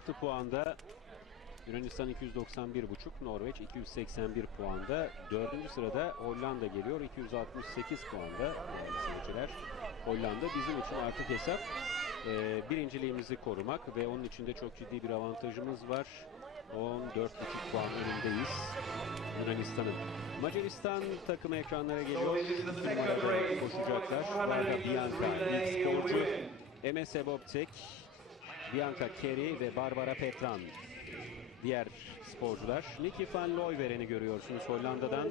6 puanda Yunanistan 291,5, Norveç 281 puanda. Dördüncü sırada Hollanda geliyor 268 puanda. Seyirciler Hollanda bizim için artık hesap e, birinciliğimizi korumak ve onun içinde çok ciddi bir avantajımız var. 14,5 puan önündeyiz Yunanistan'ın. Macaristan takımı ekranlara geliyor. Koşacaklar. Varda Bianca, ilk sporcu. Emese Bianca Kerry ve Barbara Petran diğer sporcular. Nicky van Looijeren'i görüyorsunuz Hollanda'dan.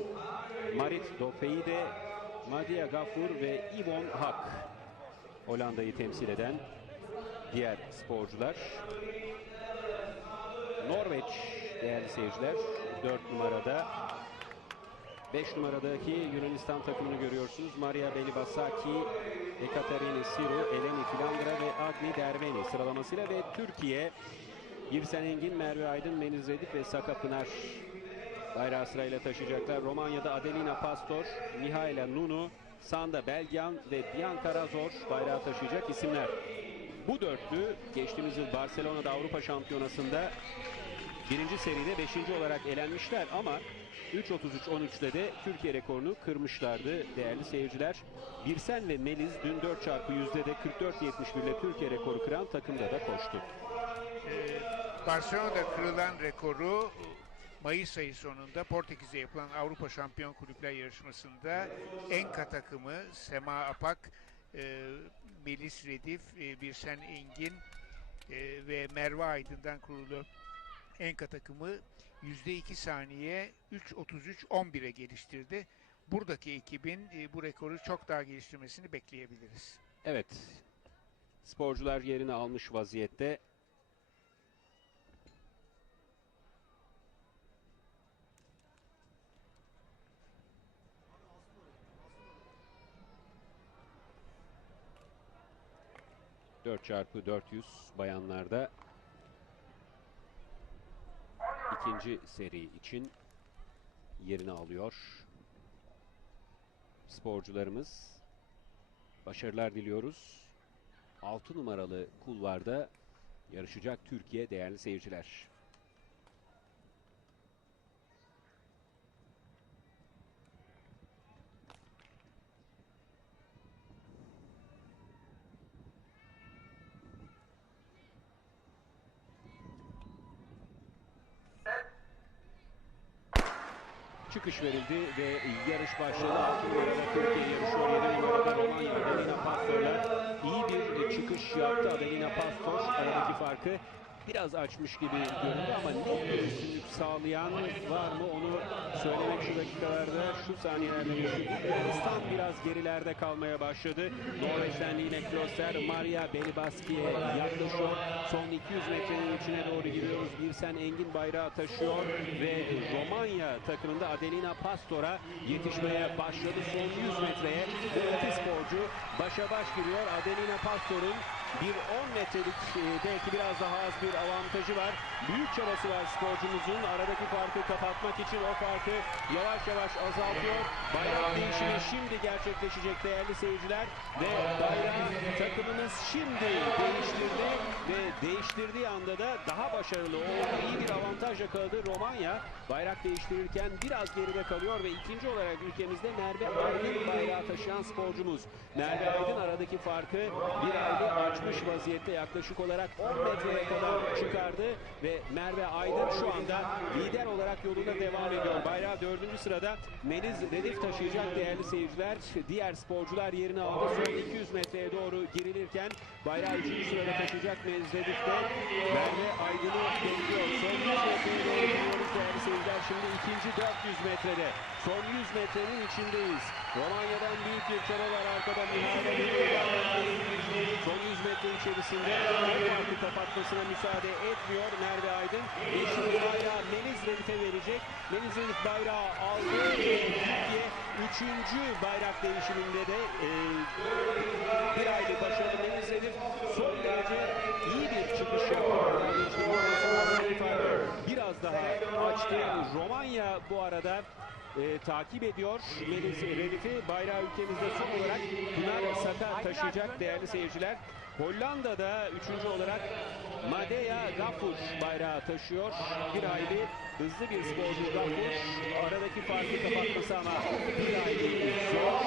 Marit Dopeide, Madia Gafur ve Yvonne Hak. Hollanda'yı temsil eden diğer sporcular. Norveç değerli seyirciler 4 numarada 5 numaradaki Yunanistan takımını görüyorsunuz. Maria Belibasaki, Ekaterini Siru, Eleni Filandra ve Agni Derveni sıralamasıyla ve Türkiye Birsen Engin, Merve Aydın, Meniz Redif ve Saka Pınar bayrağı sırayla taşıyacaklar. Romanya'da Adelina Pastor, Mihaela Nunu, Sanda Belgian ve Bianca Razor bayrağı taşıyacak isimler. Bu dörtlü geçtiğimiz yıl Barcelona'da Avrupa Şampiyonası'nda birinci seride beşinci olarak elenmişler ama 3.33-13'te de Türkiye rekorunu kırmışlardı değerli seyirciler. Birsen ve Meliz dün 4 çarpı yüzdede 44.71 ile Türkiye rekoru kıran takımda da koştu. Ee, Barcelona'da kırılan rekoru Mayıs ayı sonunda Portekiz'de yapılan Avrupa Şampiyon Kulüpler Yarışması'nda Enka takımı Sema Apak, e, Melis Redif, e, Birsen Engin e, ve Merve Aydın'dan kurulu Enka takımı %2 saniye 3.33-11'e geliştirdi. Buradaki ekibin e, bu rekoru çok daha geliştirmesini bekleyebiliriz. Evet. Sporcular yerini almış vaziyette. Dört çarpı 400 bayanlarda ikinci seri için yerini alıyor. Sporcularımız Başarılar diliyoruz. 6 numaralı kulvarda yarışacak Türkiye değerli seyirciler. Çıkış verildi ve yarış başladı. 6 numarada Türkiye yarışıyor. 7 numarada Romanya Adelina Pastor'la iyi bir çıkış yaptı. Adelina Pastor aradaki farkı biraz açmış gibi göründü ama net bir üstünlük sağlayan var mı onu söylemek şu dakikalarda şu saniyelerde. Yunanistan biraz gerilerde kalmaya başladı. Norveç'ten Line Klosser, Maria Belibaski'ye yaklaşıyor. Son 200 metrenin içine doğru gidiyoruz. Birsen Engin bayrağı taşıyor ve Romanya takımında Adelina Pastor'a yetişmeye başladı. Son 100 metreye iki sporcu başa baş giriyor. Adelina Pastor'un bir 10 metrelik e, belki biraz daha az bir avantajı var. Büyük çabası var sporcumuzun. Aradaki farkı kapatmak için o farkı yavaş yavaş azaltıyor. Bayrak değişimi şimdi gerçekleşecek değerli seyirciler. Ve bayrak takımımız şimdi değiştirdi ve değiştirdiği anda da daha başarılı oldu. İyi bir avantaj yakaladı Romanya. Bayrak değiştirirken biraz geride kalıyor ve ikinci olarak ülkemizde Merve Aydın bayrağı taşıyan sporcumuz. Merve Aydın aradaki farkı bir ayda açmış vaziyette yaklaşık olarak 10 metreye kadar çıkardı ve Merve Aydın şu anda lider olarak yolunda devam ediyor. Bayrağı dördüncü sırada Meniz Redif taşıyacak değerli seyirciler. Diğer sporcular yerini aldı. Son 200 metreye doğru girilirken bayrağı üçüncü sırada taşıyacak de Merve Aydın'ı bekliyor. Son 100 metreye doğru gidiyoruz değerli seyirciler. Şimdi ikinci 400 metrede. Son 100 metrenin içindeyiz. Romanya'dan büyük bir çaba var arkada. Son 100 metre içerisinde farkı kapatmasına müsaade etmiyor Merve Aydın. Ve şimdi bayrağı Meniz Redif'e verecek. Meniz Redif bayrağı aldı. Türkiye üçüncü bayrak değişiminde de e, bir aylık başarılı Meniz Redif son derece iyi bir çıkış yapıyor. İşte ondan sonra farkı biraz daha açtı. Romanya bu arada e, takip ediyor. Melis Redif'i bayrağı ülkemizde son olarak Pınar Saka taşıyacak değerli seyirciler. Hollanda'da üçüncü olarak Madeya Gaffur bayrağı taşıyor. Bir hayli hızlı bir sporcu Gaffur. Aradaki farkı kapatması ama bir hayli zor.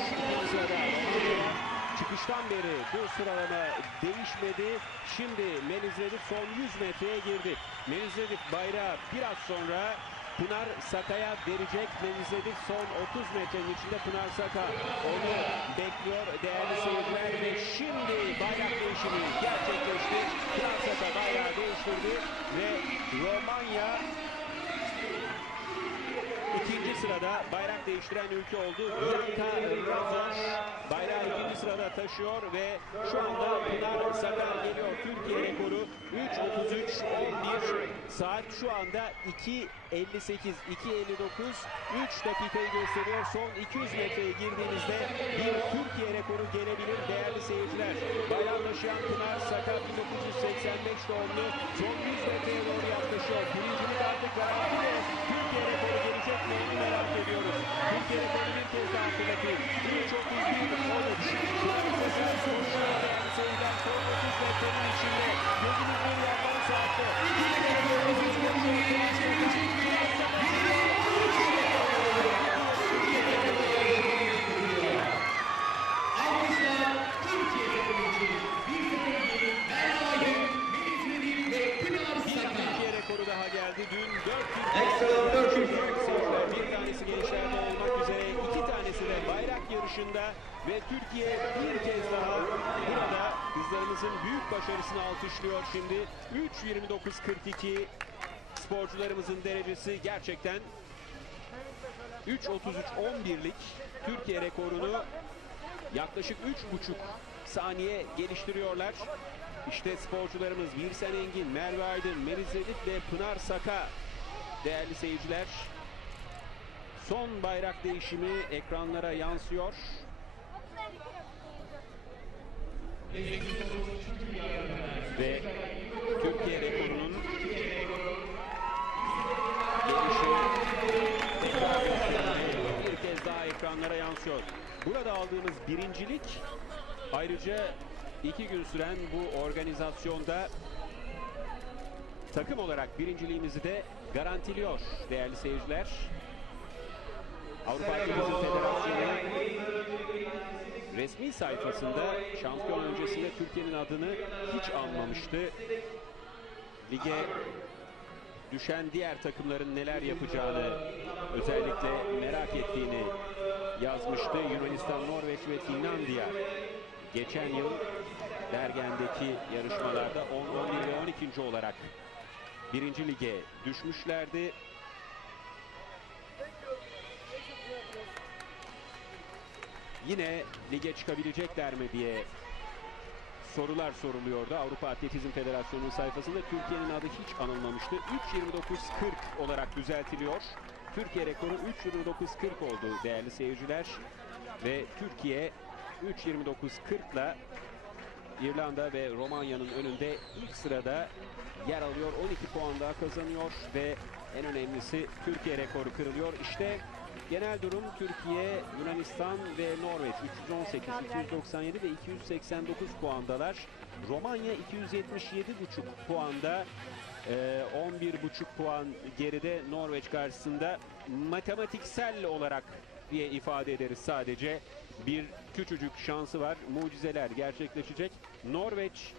Çıkıştan beri bu sıralama değişmedi. Şimdi Menizledif son 100 metreye girdi. Menizledif bayrağı biraz sonra Pınar Saka'ya verecek. Menizledif son 30 metrenin içinde Pınar Saka onu bekliyor değerli seyirciler ve şimdi bayrak değişimi gerçekleşti. Pınar Saka bayrağı değiştirdi ve Romanya ikinci sırada bayrak değiştiren ülke oldu. Bianca Razor bayrağı ikinci sırada taşıyor ve şu anda Pınar Sakar geliyor. Türkiye rekoru 3.33.11 saat şu anda 2.58 2.59 3 dakikayı gösteriyor. Son 200 metreye girdiğinizde bir Türkiye rekoru gelebilir değerli seyirciler. Bayrağı taşıyan Pınar Sakar 1985 doğumlu son 100 metreye doğru yaklaşıyor. Birincilik artık ve Türkiye rekoru gelecek mi merak ediyoruz. Türkiye rekoru bir kez daha yarışında ve Türkiye bir kez daha burada kızlarımızın büyük başarısını alkışlıyor şimdi. 3.29.42 sporcularımızın derecesi gerçekten 3.33.11'lik Türkiye rekorunu yaklaşık 3.5 saniye geliştiriyorlar. İşte sporcularımız Birsen Engin, Merve Aydın, Melis Elif ve Pınar Saka değerli seyirciler. Son bayrak değişimi ekranlara yansıyor. Ve Türkiye rekorunun bir kez daha ekranlara yansıyor. Burada aldığımız birincilik ayrıca iki gün süren bu organizasyonda takım olarak birinciliğimizi de garantiliyor değerli seyirciler. Avrupa Atletizm Federasyonu resmi sayfasında şampiyon öncesinde Türkiye'nin adını hiç anmamıştı. Lige düşen diğer takımların neler yapacağını özellikle merak ettiğini yazmıştı. Yunanistan, Norveç ve Finlandiya geçen yıl Bergen'deki yarışmalarda 10, 11 ve 12. olarak birinci lige düşmüşlerdi. Yine lige çıkabilecekler mi diye sorular soruluyordu. Avrupa Atletizm Federasyonu'nun sayfasında Türkiye'nin adı hiç anılmamıştı. 3.29.40 olarak düzeltiliyor. Türkiye rekoru 3.29.40 oldu değerli seyirciler. Ve Türkiye 3.29.40 ile İrlanda ve Romanya'nın önünde ilk sırada yer alıyor. 12 puan daha kazanıyor ve en önemlisi Türkiye rekoru kırılıyor. İşte genel durum Türkiye, Yunanistan ve Norveç 318, 297 ve 289 puandalar. Romanya 277,5 puanda. Ee, 11,5 puan geride Norveç karşısında matematiksel olarak diye ifade ederiz sadece. Bir küçücük şansı var. Mucizeler gerçekleşecek. Norveç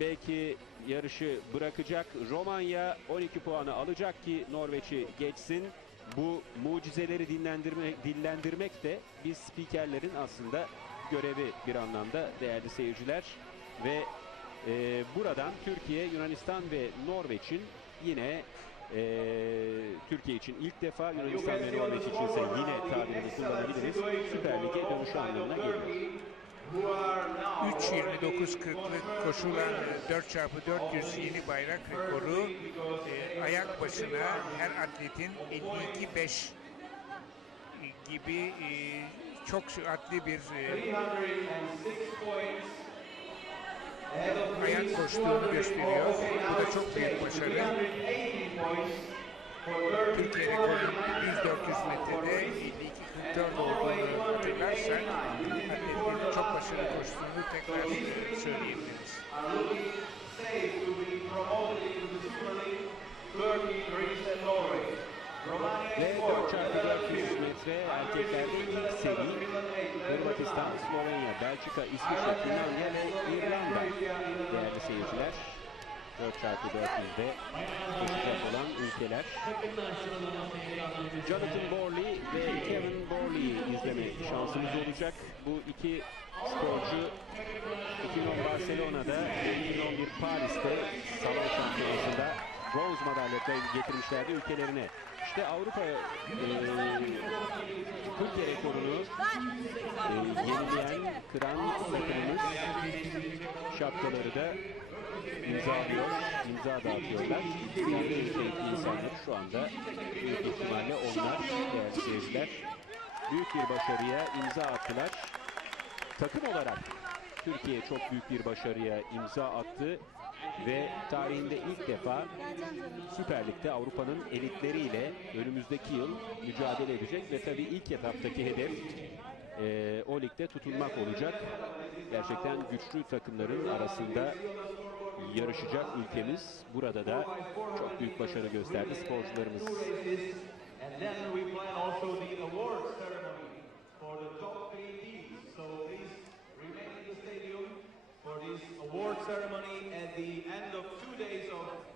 belki yarışı bırakacak. Romanya 12 puanı alacak ki Norveç'i geçsin. Bu mucizeleri dinlendirmek, dillendirmek de biz spikerlerin aslında görevi bir anlamda değerli seyirciler. Ve e, buradan Türkiye, Yunanistan ve Norveç'in yine e, Türkiye için ilk defa Yunanistan ve Norveç için ise yine tabirini kullanabiliriz. Süper Lig'e dönüşü anlamına geliyor. 3.29.40'lık koşulan 4x400 yeni bayrak rekoru e, ayak başına her atletin 52.5 gibi e, çok süratli bir e, ayak koştuğunu gösteriyor. Bu da çok büyük başarı. Türkiye rekorunun 100-400 metrede 52-44 olduğunu atletlerin çok başarılı koştuğunu tekrar söyleyebiliriz. Ve 4x400 metre erkeklerde ilk seri Hırvatistan, Slovenya, Belçika, İsviçre, Finlandiya ve İrlanda değerli seyirciler. 4x400'de koşacak olan ülkeler. Jonathan Borley ve Kevin Borley'i izleme şansımız olacak. Bu iki sporcu 2010 Barcelona'da, 2011 Paris'te salon şampiyonasında bronz madalya getirmişlerdi ülkelerine. İşte Avrupa e, Türkiye rekorunu e, yenileyen, kıran takımımız şapkaları da imzalıyor, imza dağıtıyorlar. En nitelikli insanlar şu anda büyük ihtimalle onlar değerli seyirciler. Büyük bir başarıya imza attılar. Takım olarak Türkiye çok büyük bir başarıya imza attı ve tarihinde ilk defa Süper Lig'de Avrupa'nın elitleriyle önümüzdeki yıl mücadele edecek ve tabii ilk etaptaki hedef eee, o ligde tutunmak olacak. Gerçekten güçlü takımların arasında yarışacak ülkemiz. Burada da çok büyük başarı gösterdi sporcularımız. award ceremony at the end of two days of